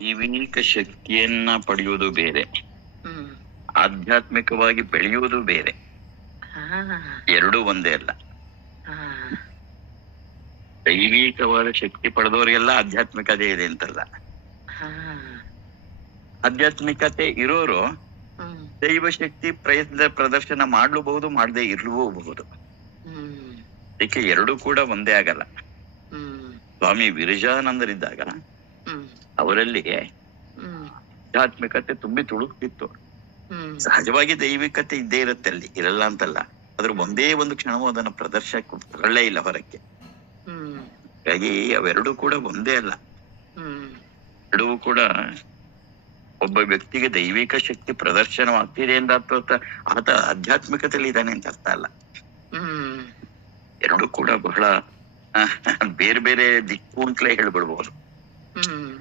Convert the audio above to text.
ದೈವಿಕ ಶಕ್ತಿಯನ್ನ ಪಡೆಯುವುದು ಬೇರೆ, ಹ್ಮ್ ಆಧ್ಯಾತ್ಮಿಕವಾಗಿ ಬೆಳೆಯುವುದು ಬೇರೆ. ಹಾ ಎರಡೂ ಒಂದೇ ಅಲ್ಲ. ಹಾ ದೈವಿಕವಾದ ಶಕ್ತಿ ಪಡೆದವರಿಗೆಲ್ಲ ಆಧ್ಯಾತ್ಮಿಕತೆ ಇದೆ ಅಂತಲ್ಲ. ಹಾ ಆಧ್ಯಾತ್ಮಿಕತೆ ಇರೋರು ಹ್ಮ್ ದೈವ ಶಕ್ತಿ ಪ್ರದರ್ಶನ ಮಾಡ್ಲೂಬಹುದು, ಮಾಡದೆ ಇರಲೂಬಹುದು. ಹ್ಮ್ ಏಕೆ ಎರಡೂ ಕೂಡ ಒಂದೇ ಆಗಲ್ಲ. ಹ್ಮ್ ಸ್ವಾಮಿ ವಿರಜಾನಂದರಿದ್ದಾಗ ಹ್ಮ್ ಅವರಲ್ಲಿ ಹ್ಮ್ ಆಧ್ಯಾತ್ಮಿಕತೆ ತುಂಬಿ ತುಳುಕ್ತಿತ್ತು. ಹ್ಮ್ ಸಹಜವಾಗಿ ದೈವಿಕತೆ ಇದ್ದೇ ಇರುತ್ತೆ, ಅಲ್ಲಿ ಇರಲ್ಲ ಅಂತಲ್ಲ. ಅದ್ರ ಒಂದೇ ಒಂದು ಕ್ಷಣವೂ ಅದನ್ನ ಪ್ರದರ್ಶನಕ್ಕೆ ತಗೊಳ್ಳೇ ಇಲ್ಲ ಹೊರಕ್ಕೆ. ಹ್ಮ್ ಹಾಗಾಗಿ ಅವೆರಡೂ ಕೂಡ ಒಂದೇ ಅಲ್ಲ. ಹ್ಮ್ ಎರಡೂ ಕೂಡ ಒಬ್ಬ ವ್ಯಕ್ತಿಗೆ ದೈವಿಕ ಶಕ್ತಿ ಪ್ರದರ್ಶನವಾಗ್ತಿದೆ ಅಂತ ಆತ ಆಧ್ಯಾತ್ಮಿಕತೆಯಲ್ಲಿ ಇದ್ದಾನೆ ಅಂತ ಅರ್ಥ ಅಲ್ಲ. ಹ್ಮ್ ಎರಡೂ ಕೂಡ ಬಹಳ ಬೇರೆ ಬೇರೆ ದಿಕ್ಕು ಅಂತಲೇ ಹೇಳ್ಬಿಡ್ಬೋದು. ಹ್ಮ್